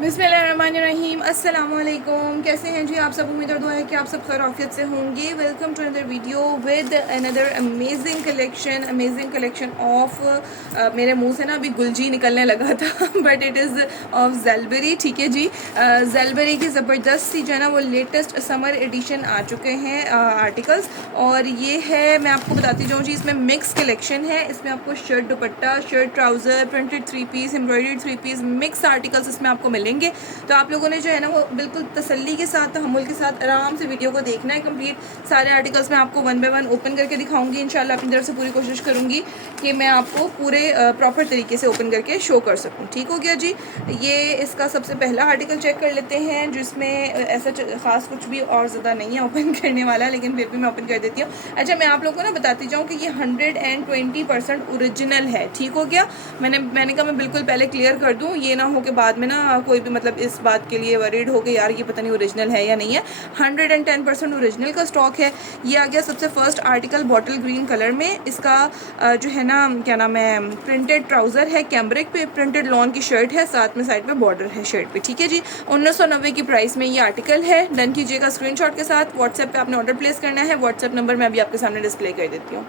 बिस्मिल्लाहिर्रहमानिर्रहीम। अस्सलाम वालेकुम। कैसे हैं जी आप सब? उम्मीद और दुआ है कि आप सब खैर आफियत से होंगे। Welcome to another video with another amazing collection of मेरे मुंह से ना अभी गुलजी निकलने लगा था but it is of Zellbury. ठीक है जी, ज़ेलबेरी की ज़बरदस्त सी जो है ना वो लेटेस्ट समर एडिशन आ चुके हैं आर्टिकल्स। और ये है, मैं आपको बताती जाऊँ जी, इसमें मिक्स कलेक्शन है। इसमें आपको shirt, dupatta, shirt, trouser, printed 3 piece, embroidered 3 piece, mix articles इसमें आपको मिलेंगे। तो आप लोगों ने जो है ना वो बिल्कुल तसल्ली के साथ, तहम्मुल के साथ आराम से वीडियो को देखना है कंप्लीट। सारे आर्टिकल्स मैं आपको वन बाय वन ओपन करके दिखाऊंगी। इंशाल्लाह अपनी तरफ से पूरी कोशिश करूंगी कि मैं आपको पूरे प्रॉपर तरीके से ओपन करके शो कर सकूं। ठीक हो गया जी। ये इसका सबसे पहला आर्टिकल चेक कर लेते हैं, जिसमें ऐसा ख़ास कुछ भी और ज़्यादा नहीं है ओपन करने वाला, लेकिन फिर भी मैं ओपन कर देती हूँ। अच्छा, मैं आप लोगों को ना बताती जाऊँ कि ये 120% ओरिजिनल है। ठीक हो गया। मैंने कहा मैं बिल्कुल पहले क्लियर कर दूँ, ये ना हो कि बाद में ना कोई भी मतलब इस बात के लिए वरीड हो कि यार ये पता नहीं ओरिजिनल है या नहीं है। 110% ओरिजिनल का स्टॉक है। ये आ गया सबसे first article bottle green colour में। इसका जो है ना क्या नाम है, प्रिंटेड ट्राउज़र है, कैम्ब्रिक पे प्रिंटेड लॉन की शर्ट है, साथ में साइड पे बॉर्डर है शर्ट पे। ठीक है जी। 1990 की प्राइस में ये आर्टिकल है। डन कीजिएगा स्क्रीनशॉट के साथ। व्हाट्सएप पे आपने ऑर्डर प्लेस करना है। व्हाट्सएप नंबर मैं अभी आपके सामने डिस्प्ले कर देती हूँ।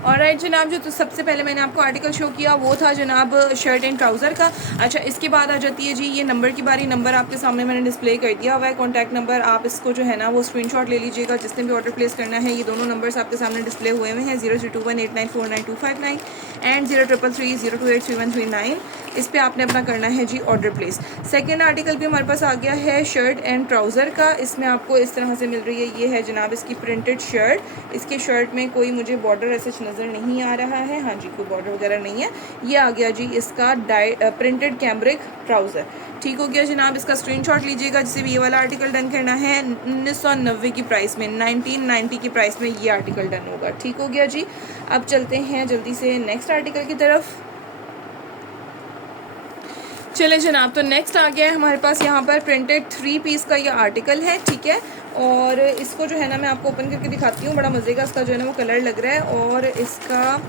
और राइट जनाब, जो तो सबसे पहले मैंने आपको आर्टिकल शो किया वो था जनाब शर्ट एंड ट्राउज़र का। अच्छा, इसके बाद आ जाती है जी ये नंबर की बारी। नंबर आपके सामने मैंने डिस्प्ले कर दिया हुआ है, कॉन्टैक्ट नंबर। आप इसको जो है ना वो स्क्रीनशॉट ले लीजिएगा जिसने भी ऑर्डर प्लेस करना है। ये दोनों नंबर्स आपके सामने डिस्प्ले हुए हुए हैं, 0321894929 एंड 0333028339। इस पर आपने अपना करना है जी ऑर्डर प्लेस। सेकेंड आर्टिकल भी हमारे पास आ गया है शर्ट एंड ट्राउज़र का। इसमें आपको इस तरह से मिल रही है। ये है जनाब इसकी प्रिंटेड शर्ट। इसके शर्ट में कोई मुझे बॉर्डर ऐसे नज़र नहीं आ रहा है। हाँ जी, कोई बॉर्डर वगैरह नहीं है। ये आ गया जी इसका प्रिंटेड कैम्ब्रिक ट्राउज़र। ठीक हो गया जनाब। इसका स्क्रीनशॉट लीजिएगा जिसे भी ये वाला आर्टिकल डन करना है। 1990 की प्राइस में, 1990 की प्राइस में ये आर्टिकल डन होगा। ठीक हो गया जी। अब चलते हैं जल्दी से नेक्स्ट आर्टिकल की तरफ। चलें जनाब, तो नेक्स्ट आ गया है हमारे पास यहाँ पर प्रिंटेड 3 पीस का ये आर्टिकल है। ठीक है, और इसको जो है ना मैं आपको ओपन करके दिखाती हूँ। बड़ा मज़े का इसका जो है ना वो कलर लग रहा है। और इसका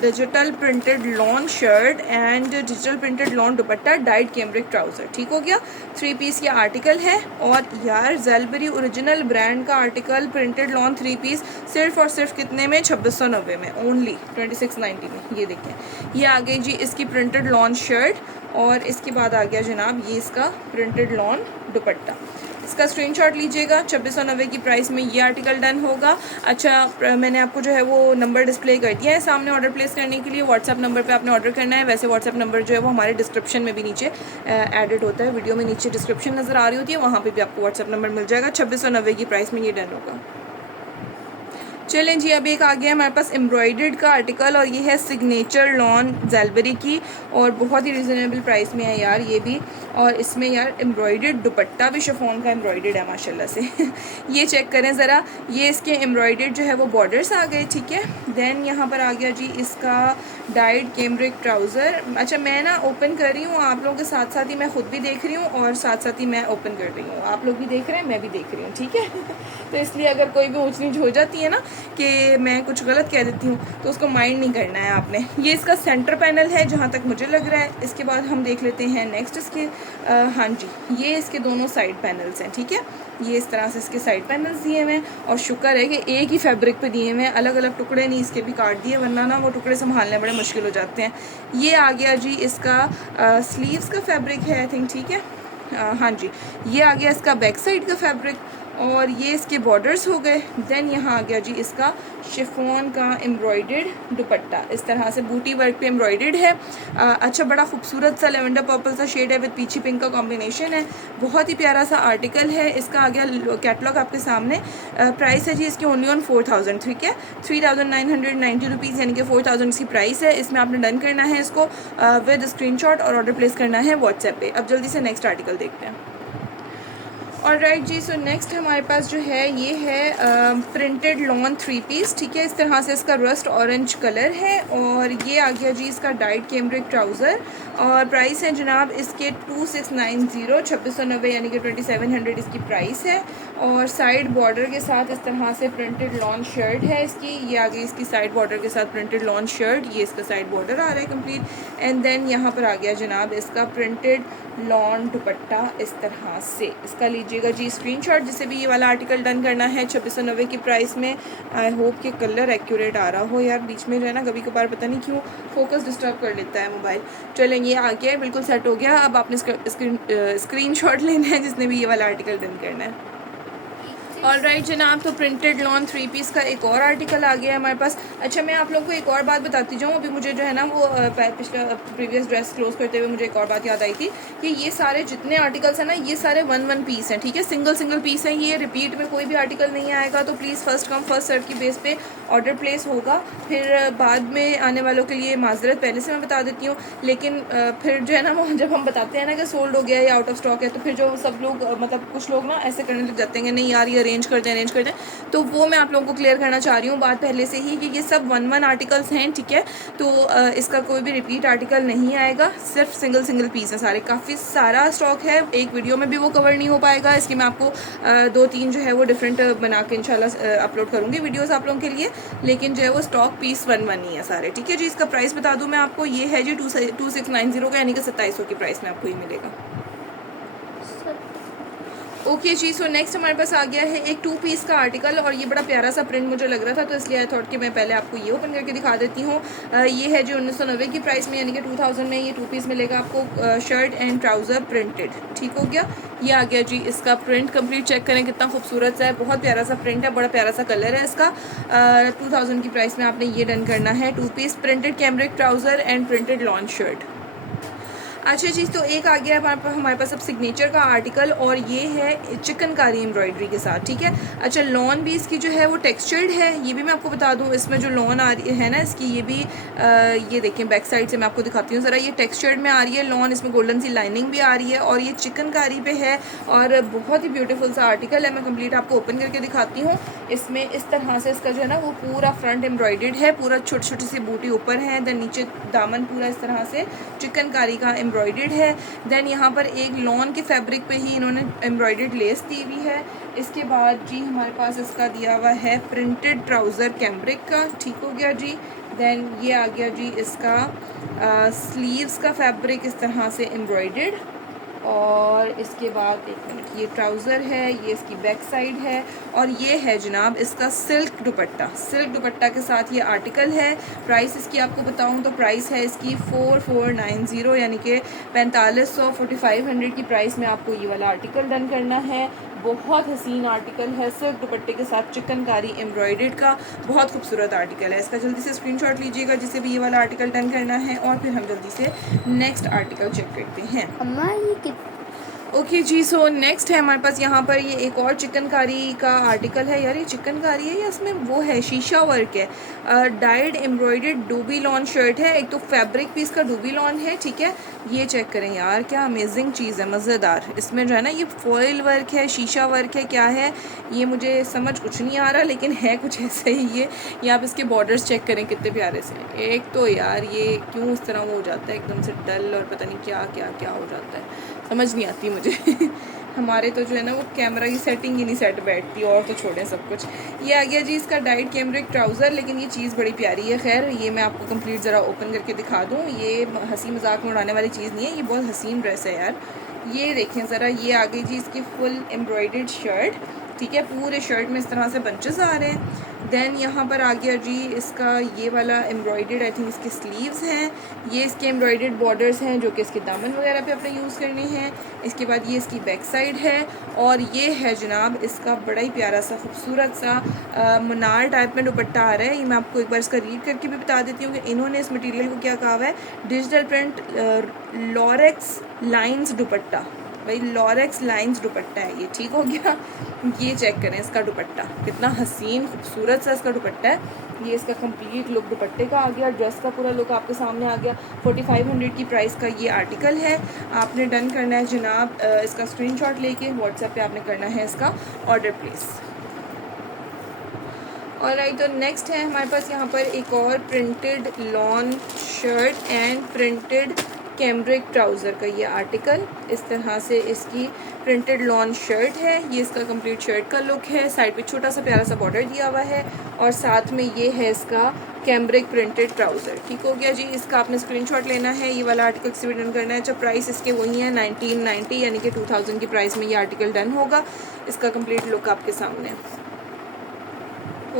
digital printed lawn shirt and digital printed lawn dupatta, died cambric trouser. ठीक हो गया। 3 पीस ये आर्टिकल है। और यार ज़ेलबेरी ओरिजिनल ब्रांड का आर्टिकल प्रिंटेड लॉन 3 पीस सिर्फ और सिर्फ कितने में? 2690 में ओनली, 2690 में। ये देखें, ये आ गई जी इसकी प्रिंटेड लॉन शर्ट। और इसके बाद आ गया जनाब ये इसका प्रिंटेड लॉन दुपट्टा। इसका स्क्रीनशॉट लीजिएगा। 2690 की प्राइस में ये आर्टिकल डन होगा। अच्छा, मैंने आपको जो है वो नंबर डिस्प्ले कर दिया है सामने ऑर्डर प्लेस करने के लिए। व्हाट्सएप नंबर पे आपने ऑर्डर करना है। वैसे व्हाट्सएप नंबर जो है वो हमारे डिस्क्रिप्शन में भी नीचे एडेड होता है। वीडियो में नीचे डिस्क्रिप्शन नज़र आ रही होती है, वहाँ पर भी आपको व्हाट्सएप नंबर मिल जाएगा। 2690 की प्राइस में ये डन होगा। चलें जी, अब एक आ गया हमारे पास एम्ब्रॉयडर्ड का आर्टिकल, और ये है सिग्नेचर लॉन ज़ेलबेरी की। और बहुत ही रिजनेबल प्राइस में है यार ये भी। और इसमें यार एम्ब्रॉयडर्ड दुपट्टा भी शिफॉन का एम्ब्रॉयडर्ड है माशाल्लाह से ये चेक करें ज़रा। ये इसके एम्ब्रॉयडर्ड जो है वो बॉर्डर्स आ गए। ठीक है, देन यहाँ पर आ गया जी इसका डाइड कैम्ब्रिक ट्राउज़र। अच्छा, मैं ना ओपन कर रही हूँ आप लोगों के साथ साथ ही, मैं खुद भी देख रही हूँ और साथ साथ ही मैं ओपन कर रही हूँ। आप लोग भी देख रहे हैं, मैं भी देख रही हूँ। ठीक है तो इसलिए अगर कोई भी ऊँच नीच हो जाती है ना कि मैं कुछ गलत कह देती हूँ तो उसको माइंड नहीं करना है आपने। ये इसका सेंटर पैनल है जहाँ तक मुझे लग रहा है। इसके बाद हम देख लेते हैं नेक्स्ट इसके। हाँ जी, ये इसके दोनों साइड पैनल्स हैं। ठीक है, ये इस तरह से इसके साइड पैनल्स दिए हुए हैं। और शुक्र है कि एक ही फैब्रिक पे दिए हुए हैं, अलग अलग टुकड़े नहीं इसके भी काट दिए, वरना ना वो टुकड़े संभालने बड़े मुश्किल हो जाते हैं। ये आ गया जी इसका स्लीव्स का फैब्रिक है आई थिंक। ठीक है, हाँ जी, ये आ गया इसका बैक साइड का फैब्रिक। और ये इसके बॉर्डर्स हो गए। देन यहाँ आ गया जी इसका शिफॉन का एम्ब्रॉयडर्ड दुपट्टा, इस तरह से बूटी वर्क पे एम्ब्रॉयडर्ड है। अच्छा, बड़ा खूबसूरत सा लेवेंडर पर्पल सा शेड है विद पीछी पिंक का कॉम्बिनेशन है। बहुत ही प्यारा सा आर्टिकल है। इसका आ गया कैटलॉग आपके सामने। प्राइस है जी इसकी ओनली ऑन 4000। ठीक है, 3990 रुपीज़, यानी कि 4000 इसकी प्राइस है। इसमें आपने डन करना है इसको विद स्क्रीनशॉट और ऑर्डर प्लेस करना है व्हाट्सएप पे। अब जल्दी से नेक्स्ट आर्टिकल देखते हैं। और राइट जी, सो नेक्स्ट हमारे पास जो है ये है प्रिंटेड लॉन 3 पीस, ठीक है। इस तरह से इसका रस्ट ऑरेंज कलर है और ये आ गया जी इसका डाइट कैमरिक ट्राउज़र और प्राइस है जनाब इसके 2690, 2690 यानी कि 2700 इसकी प्राइस है। और साइड बॉर्डर के साथ इस तरह से प्रिंटेड लॉन शर्ट है इसकी, ये आ गई इसकी साइड बॉर्डर के साथ प्रिंटेड लॉन शर्ट, ये इसका साइड बॉर्डर आ रहा है कंप्लीट। एंड देन यहाँ पर आ गया जनाब इसका प्रिंटेड लॉन दुपट्टा इस तरह से। इसका लीजिएगा जी स्क्रीनशॉट, जिसे भी ये वाला आर्टिकल डन करना है 2690 की प्राइस में। आई होप कि कलर एक्यूरेट आ रहा हो यार, बीच में जो है ना कभी कभार पता नहीं क्यों फोकस डिस्टर्ब कर लेता है मोबाइल। चलें, ये आ गया है, बिल्कुल सेट हो गया। अब आपने स्क्रीनशॉट लेना है जिसने भी ये वाला आर्टिकल डन करना है। ऑल राइट जनाब, तो प्रिंटेड लॉन 3 पीस का एक और आर्टिकल आ गया है हमारे पास। अच्छा, मैं आप लोगों को एक और बात बताती जाऊँ, अभी मुझे जो है ना वो पिछला प्रीवियस ड्रेस क्लोज करते हुए मुझे एक और बात याद आई थी कि ये सारे जितने आर्टिकल्स हैं ना ये सारे 1 पीस हैं, ठीक है, सिंगल पीस हैं, ये रिपीट में कोई भी आर्टिकल नहीं आएगा। तो please first come first serve की बेस पे ऑर्डर प्लेस होगा। फिर बाद में आने वालों के लिए माजरत पहले से मैं बता देती हूँ, लेकिन फिर जो है ना वो जब हम बताते हैं ना कि सोल्ड हो गया या आउट ऑफ स्टॉक है, तो फिर जो सब लोग मतलब कुछ लोग ना ऐसे करने लग जाते हैं, नहीं यार ये अरेंज कर दें। तो वो मैं आप लोगों को क्लियर करना चाह रही हूँ बात पहले से ही कि ये सब 1 आर्टिकल्स हैं, ठीक है। तो इसका कोई भी रिपीट आर्टिकल नहीं आएगा, सिर्फ सिंगल पीस है सारे। काफ़ी सारा स्टॉक है, एक वीडियो में भी वो कवर नहीं हो पाएगा। इसकी मैं आपको 2-3 जो है वो डिफरेंट बना के इंशाल्लाह अपलोड करूँगी वीडियोस आप लोगों के लिए, लेकिन जो है वो स्टॉक पीस 1 ही है सारे, ठीक है जी। इसका प्राइस बता दूँ मैं आपको, ये है जी 2690 का, यानी कि 2700 की प्राइस में आपको ये मिलेगा। ओके जी, सो नेक्स्ट हमारे पास आ गया है एक 2 पीस का आर्टिकल और ये बड़ा प्यारा सा प्रिंट मुझे लग रहा था, तो इसलिए आई थॉट कि मैं पहले आपको ये ओपन करके दिखा देती हूँ। ये है जी 1990 की प्राइस में, यानी कि 2000 में ये 2 पीस मिलेगा आपको, शर्ट एंड ट्राउज़र प्रिंटेड, ठीक हो गया। ये आ गया जी इसका प्रिंट कंप्लीट, चेक करें कितना खूबसूरत सा है, बहुत प्यारा सा प्रिंट है, बड़ा प्यारा सा कलर है इसका। 2000 की प्राइस में आपने ये डन करना है, 2 piece printed cambric trouser and printed lawn shirt. अच्छा जी, तो एक आ गया है हमारे पास अब सिग्नेचर का आर्टिकल और ये है चिकनकारी एम्ब्रॉयडरी के साथ, ठीक है। अच्छा, लॉन भी इसकी जो है वो टेक्सचर्ड है, ये भी मैं आपको बता दूँ। इसमें जो लॉन आ रही है ना इसकी, ये भी ये देखें बैक साइड से मैं आपको दिखाती हूँ ज़रा, ये टेक्सचर्ड में आ रही है लॉन, इसमें गोल्डन सी लाइनिंग भी आ रही है और ये चिकनकारी पे है और बहुत ही ब्यूटीफुल सा आर्टिकल है। मैं कंप्लीट आपको ओपन करके दिखाती हूँ। इसमें इस तरह से इसका जो है ना वो पूरा फ्रंट एम्ब्रॉयडर्ड है, पूरा छोटी छोटी सी बूटी ऊपर है, देन नीचे दामन पूरा इस तरह से चिकनकारी का एम्ब्रॉयडर्ड है। देन यहाँ पर एक लॉन के फैब्रिक पे ही इन्होंने एम्ब्रॉयडर्ड लेस दी हुई है। इसके बाद जी हमारे पास इसका दिया हुआ है प्रिंटेड ट्राउज़र कैम्ब्रिक का, ठीक हो गया जी। देन ये आ गया जी इसका स्लीव्स का फैब्रिक इस तरह से एम्ब्रॉयडर्ड और इसके बाद एक मिनट, ये ट्राउज़र है, ये इसकी बैक साइड है और ये है जनाब इसका सिल्क दुपट्टा के साथ ये आर्टिकल है। प्राइस इसकी आपको बताऊं तो प्राइस है इसकी 4490, यानी कि 4500 की प्राइस में आपको ये वाला आर्टिकल डन करना है। बहुत हसीन आर्टिकल है, सिल्क दुपट्टे के साथ चिकनकारी एम्ब्रॉयडर्ड का बहुत खूबसूरत आर्टिकल है। इसका जल्दी से स्क्रीनशॉट लीजिएगा जिसे भी ये वाला आर्टिकल डन करना है और फिर हम जल्दी से नेक्स्ट आर्टिकल चेक करते हैं। ओके जी, सो नेक्स्ट है हमारे पास यहाँ पर ये एक और चिकनकारी का आर्टिकल है। यार ये चिकनकारी है या इसमें वो है शीशा वर्क है, डाइड एम्ब्रॉयडर्ड डूबी लॉन शर्ट है। एक तो फैब्रिक भी इसका डूबी लॉन है, ठीक है। ये चेक करें यार, क्या अमेजिंग चीज़ है, मज़ेदार। इसमें जो है ना ये फॉइल वर्क है, शीशा वर्क है, क्या है ये मुझे समझ कुछ नहीं आ रहा, लेकिन है कुछ ऐसे ही ये आप इसके बॉर्डर्स चेक करें कितने प्यारे से। एक तो यार ये क्यों इस तरह वो हो जाता है एकदम से डल और पता नहीं क्या क्या क्या हो जाता है, समझ नहीं आती मुझे हमारे तो जो है ना वो कैमरा की सेटिंग ही नहीं सेट बैठती, और तो छोड़ें सब कुछ। ये आ गया जी इसका डाइट कैमरिक ट्राउज़र, लेकिन ये चीज़ बड़ी प्यारी है। खैर ये मैं आपको कंप्लीट ज़रा ओपन करके दिखा दूँ, ये हंसी मजाक में उड़ाने वाली चीज़ नहीं है, ये बहुत हसीन ड्रेस है यार। ये देखें ज़रा, ये आ गई जी इसकी फुल एम्ब्रॉयडर्ड शर्ट, ठीक है। पूरे शर्ट में इस तरह से बंचेस आ रहे हैं। देन यहाँ पर आ गया जी इसका ये वाला एम्ब्रॉयडर्ड, आई थिंक इसके स्लीव्स हैं, ये इसके एम्ब्रॉयडर्ड बॉर्डर्स हैं जो कि इसके दामन वगैरह पे अपने यूज़ करने हैं। इसके बाद ये इसकी बैक साइड है और ये है जनाब इसका बड़ा ही प्यारा सा खूबसूरत सा मनार टाइप में दुपट्टा आ रहा है। ये मैं आपको एक बार इसका रीड करके भी बता देती हूँ कि इन्होंने इस मटीरियल को क्या कहा हुआ है, डिजिटल प्रिंट लॉरेक्स लाइन्स दुपट्टा, भाई लॉरेक्स लाइंस दुपट्टा है ये, ठीक हो गया। ये चेक करें इसका दुपट्टा, कितना हसीन खूबसूरत सा इसका दुपट्टा है। ये इसका कंप्लीट लुक दुपट्टे का आ गया, ड्रेस का पूरा लुक आपके सामने आ गया। 4500 की प्राइस का ये आर्टिकल है। आपने डन करना है जनाब, इसका स्क्रीनशॉट लेके व्हाट्सएप पे आपने करना है इसका ऑर्डर प्लेस। और राइट, तो नेक्स्ट है हमारे पास यहाँ पर एक और printed lawn shirt and printed cambric trouser का ये आर्टिकल। इस तरह से इसकी प्रिंटेड लॉन शर्ट है, ये इसका कंप्लीट शर्ट का लुक है। साइड पे छोटा सा प्यारा सा बॉर्डर दिया हुआ है और साथ में ये है इसका कैम्ब्रिक प्रिंटेड ट्राउज़र, ठीक हो गया जी। इसका आपने स्क्रीनशॉट लेना है, ये वाला आर्टिकल से भी डन करना है। अच्छा, प्राइस इसके वही है 1990 यानी कि 2000 की प्राइस में ये आर्टिकल डन होगा। इसका कंप्लीट लुक आपके सामने।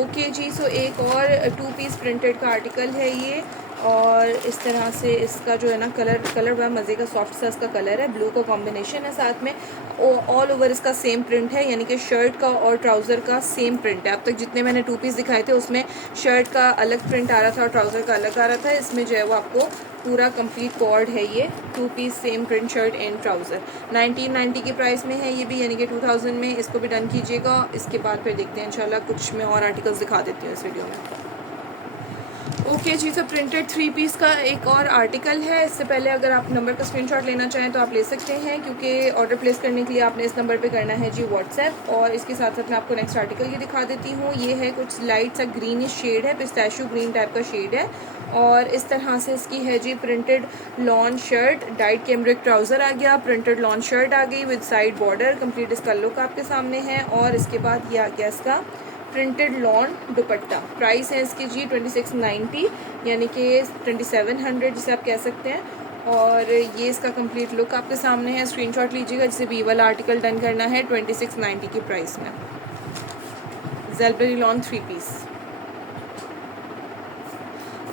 ओके जी, सो एक और 2 पीस प्रिंटेड का आर्टिकल है ये, और इस तरह से इसका जो है ना कलर बड़ा मज़े का सॉफ्ट सा इसका कलर है, ब्लू का कॉम्बिनेशन है साथ में। ऑल ओवर इसका सेम प्रिंट है, यानी कि शर्ट का और ट्राउज़र का सेम प्रिंट है। अब तक जितने मैंने 2 पीस दिखाए थे उसमें शर्ट का अलग प्रिंट आ रहा था और ट्राउज़र का अलग आ रहा था। इसमें जो है वो आपको पूरा कंप्लीट कॉर्ड है ये, 2 piece same print shirt and trouser. 1990 की प्राइस में है ये भी, यानी कि 2000 में। इसको भी डन कीजिएगा। इसके बाद फिर देखते हैं इंशाल्लाह, कुछ मैं और आर्टिकल्स दिखा देती हूँ इस वीडियो में। ओके जी, तो प्रिंटेड 3 पीस का एक और आर्टिकल है। इससे पहले अगर आप नंबर का स्क्रीनशॉट लेना चाहें तो आप ले सकते हैं, क्योंकि ऑर्डर प्लेस करने के लिए आपने इस नंबर पे करना है जी व्हाट्सएप। और इसके साथ साथ मैं आपको नेक्स्ट आर्टिकल ये दिखा देती हूँ। ये है कुछ लाइट सा ग्रीनिश शेड है, पिस्ताशियो ग्रीन टाइप का शेड है, और इस तरह से इसकी है जी printed lawn shirt. Dyed cambric trouser आ गया, प्रिंटेड लॉन शर्ट आ गई विद साइड बॉर्डर। कंप्लीट इसका लुक आपके सामने है। और इसके बाद ये आ गया इसका प्रिंटेड लॉन दुपट्टा। प्राइस है इसकी जी 2690 यानी कि 2700 जिसे आप कह सकते हैं। और ये इसका कंप्लीट लुक आपके सामने है। स्क्रीनशॉट लीजिएगा जिसे भी वाला आर्टिकल डन करना है 2690 की प्राइस में। Zellbury lawn 3 piece.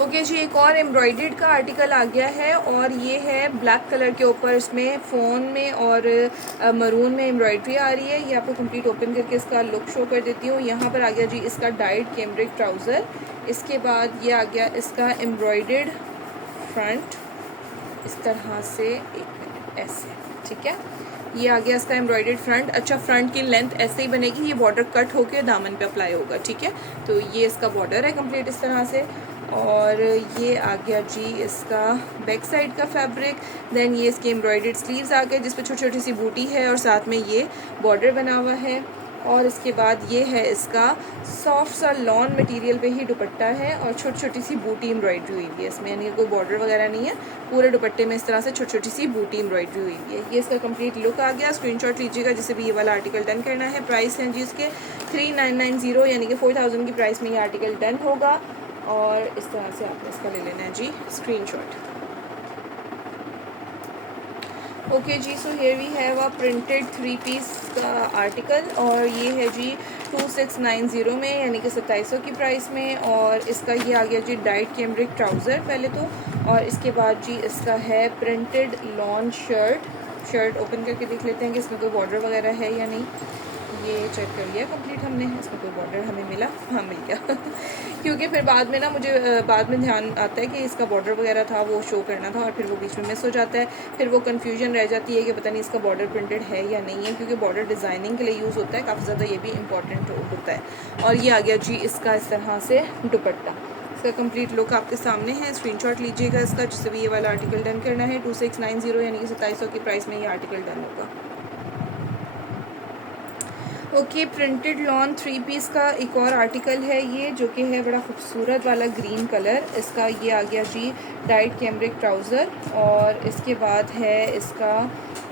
ओके जी, एक और एम्ब्रॉयडर्ड का आर्टिकल आ गया है, और ये है ब्लैक कलर के ऊपर, इसमें फ़ोन में और मरून में एम्ब्रॉयडरी आ रही है। ये आपको कंप्लीट ओपन करके इसका लुक शो कर देती हूँ। यहाँ पर आ गया जी इसका डाइट कैम्ब्रिक ट्राउज़र। इसके बाद ये आ गया इसका एम्ब्रॉयडर्ड फ्रंट, इस तरह से, एक मिनट, ऐसे, ठीक है। ये आ गया इसका एम्ब्रॉयडर्ड फ्रंट। अच्छा, फ्रंट की लेंथ ऐसे ही बनेगी, ये बॉर्डर कट होके दामन पे अप्लाई होगा, ठीक है। तो ये इसका बॉर्डर है कंप्लीट इस तरह से। और ये आ गया जी इसका बैक साइड का फैब्रिक। देन ये इसके एम्ब्रॉयडर्ड स्लीव्स आ गए जिस पे छोटी छोटी सी बूटी है और साथ में ये बॉर्डर बना हुआ है। और इसके बाद ये है इसका सॉफ्ट सा लॉन मटेरियल पे ही दुपट्टा है और छोटी छोटी सी बूटी एम्ब्रॉयडरी हुई हुई है इसमें, यानी कोई बॉर्डर वगैरह नहीं है। पूरे दुपट्टे में इस तरह से छोटी छोटी सी बूटी एम्ब्रॉयडरी हुई हुई है। ये इसका कंप्लीट लुक आ गया। स्क्रीनशॉट लीजिएगा जिसे भी ये वाला आर्टिकल डन करना है। प्राइस है जी इसके 3990 यानी कि 4000 की प्राइस में ये आर्टिकल डन होगा। और इस तरह से आपने इसका ले लेना है जी स्क्रीनशॉट। ओके जी, so here we have a printed 3 piece का आर्टिकल, और ये है जी 2690 में यानी कि 2700 की प्राइस में। और इसका ये आ गया जी डाइट कैम्ब्रिक ट्राउज़र पहले तो, और इसके बाद जी इसका है प्रिंटेड लॉन शर्ट ओपन करके देख लेते हैं कि इसमें कोई बॉर्डर वगैरह है या नहीं। ये चेक कर लिया कंप्लीट हमने, इसमें कोई बॉर्डर हमें मिला, हाँ मिल गया क्योंकि फिर बाद में ना मुझे बाद में ध्यान आता है कि इसका बॉर्डर वगैरह था वो शो करना था, और फिर वो बीच में मिस हो जाता है। फिर वो कन्फ्यूजन रह जाती है कि पता नहीं इसका बॉर्डर प्रिंटेड है या नहीं है, क्योंकि बॉर्डर डिज़ाइनिंग के लिए यूज़ होता है काफ़ी ज़्यादा, ये भी इंपॉर्टेंट होता है। और ये आ गया जी इसका इस तरह से दुपट्टा। इसका कंप्लीट लुक आपके सामने है। स्क्रीनशॉट लीजिएगा इसका जिससे भी ये वाला आर्टिकल डन करना है। 2690 यानी कि 2700 की प्राइस में ये आर्टिकल डन होगा। ओके, प्रिंटेड लॉन 3 पीस का एक और आर्टिकल है ये, जो कि है बड़ा खूबसूरत वाला ग्रीन कलर। इसका ये आ गया जी डाइट कैम्ब्रिक ट्राउज़र, और इसके बाद है इसका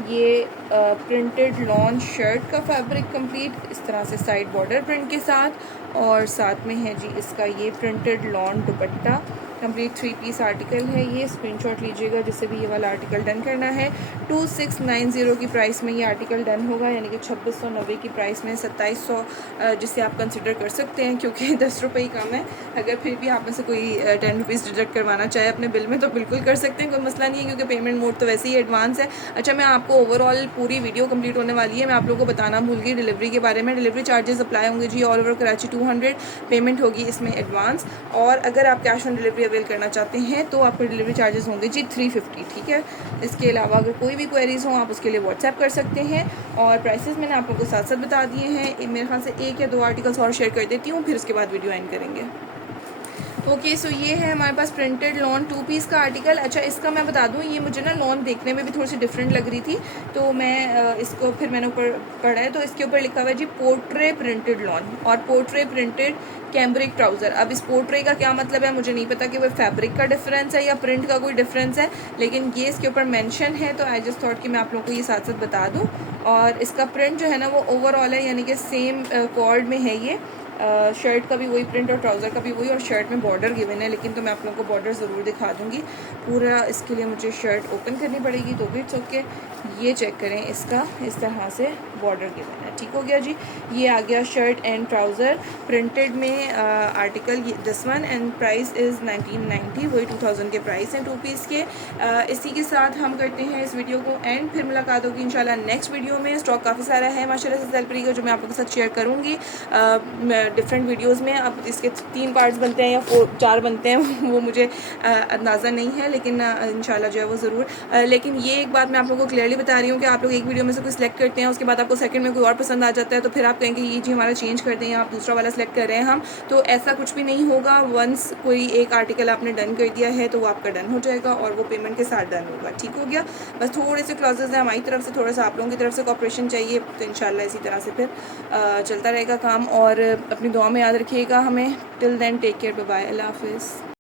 ये प्रिंटेड लॉन शर्ट का फैब्रिक कंप्लीट इस तरह से साइड बॉर्डर प्रिंट के साथ, और साथ में है जी इसका ये printed lawn dupatta. Complete 3 piece article है ये। स्क्रीनशॉट लीजिएगा जिससे भी ये वाला आर्टिकल डन करना है। 2690 की प्राइस में ये आर्टिकल डन होगा, यानी कि 2690 की प्राइस में 2700 जिसे आप कंसिडर कर सकते हैं, क्योंकि 10 रुपये ही कम है। अगर फिर भी आप में से कोई 10 रुपीज़ डिडक्ट करवाना चाहे अपने बिल में तो बिल्कुल कर सकते हैं, कोई मसला नहीं है, क्योंकि पेमेंट मोड तो वैसे ही एडवांस है। अच्छा, मैं आपको ओवरऑल पूरी वीडियो कंप्लीट होने वाली है, मैं आप लोगों को बताना भूल गई डिलीवरी के बारे में। डिलीवरी चार्जेस अप्लाई होंगे जी ऑल ओवर कराची 200, पेमेंट होगी इसमें एडवांस। और अगर आप कैश ऑन डिलीवरी अवेल करना चाहते हैं तो आपके डिलीवरी चार्जेस होंगे जी 350, ठीक है। इसके अलावा अगर कोई भी क्वेरीज़ हों आप उसके लिए व्हाट्सएप कर सकते हैं। और प्राइसेस मैंने आप लोगों को साथ साथ बता दिए हैं। मेरे ख्याल से 1 या 2 आर्टिकल्स और शेयर कर देती हूँ, फिर उसके बाद वीडियो एंड करेंगे। ओके सो ये है हमारे पास प्रिंटेड लॉन 2 पीस का आर्टिकल। अच्छा, इसका मैं बता दूँ, ये मुझे ना लॉन देखने में भी थोड़ी सी डिफरेंट लग रही थी, तो मैं इसको फिर मैंने ऊपर पढ़ा है, तो इसके ऊपर लिखा हुआ है जी पोर्ट्रे प्रिंटेड लॉन और पोर्ट्रे प्रिंटेड कैम्ब्रिक ट्राउज़र। अब इस पोर्ट्रे का क्या मतलब है मुझे नहीं पता कि वो फैब्रिक का डिफरेंस है या प्रिंट का कोई डिफरेंस है, लेकिन ये इसके ऊपर मेंशन है, तो आई जस्ट थॉट कि मैं आप लोगों को ये साथ साथ बता दूँ। और इसका प्रिंट जो है ना वो ओवरऑल है, यानी कि सेम कॉर्ड में है ये। शर्ट का भी वही प्रिंट और ट्राउज़र का भी वही, और शर्ट में बॉर्डर गिवन है, लेकिन तो मैं आप लोगों को बॉर्डर ज़रूर दिखा दूँगी पूरा। इसके लिए मुझे शर्ट ओपन करनी पड़ेगी, तो भी इट्स ओके। ये चेक करें, इसका इस तरह से बॉर्डर गिवन है, ठीक हो गया जी। ये आ गया शर्ट एंड ट्राउज़र प्रिंटेड में article, this one, and price is 1990, वही 2000 के प्राइस हैं 2 पीस के। इसी के साथ हम करते हैं इस वीडियो को एंड, फिर मुलाकात होगी इंशाल्लाह नेक्स्ट वीडियो में। स्टॉक काफ़ी सारा है माशाल्लाह से सेलपरी का, जो मैं आप लोगों के साथ शेयर करूँगी डिफरेंट वीडियोस में। अब इसके 3 पार्ट्स बनते हैं या 4 बनते हैं वो मुझे अंदाज़ा नहीं है, लेकिन इंशाल्लाह जो है वो ज़रूर। लेकिन ये एक बात मैं आप लोगों को क्लियरली बता रही हूँ कि आप लोग एक वीडियो में से कोई सिलेक्ट करते हैं, उसके बाद आपको सेकंड में कोई और पसंद आ जाता है, तो फिर आप कहेंगे ये जी हमारा चेंज कर दें, आप दूसरा वाला सेलेक्ट कर रहे हैं हम, तो ऐसा कुछ भी नहीं होगा। वंस कोई एक आर्टिकल आपने डन कर दिया है तो वो आपका डन हो जाएगा और वो पेमेंट के साथ डन होगा, ठीक हो गया। बस थोड़े से क्लॉजेज़ हैं हमारी तरफ से, थोड़ा सा आप लोगों की तरफ से कॉपरेशन चाहिए, तो इंशाल्लाह इसी तरह से फिर चलता रहेगा काम। और अपनी दुआ में याद रखिएगा हमें। Till then take care, bye bye, अल्लाह हाफिज़।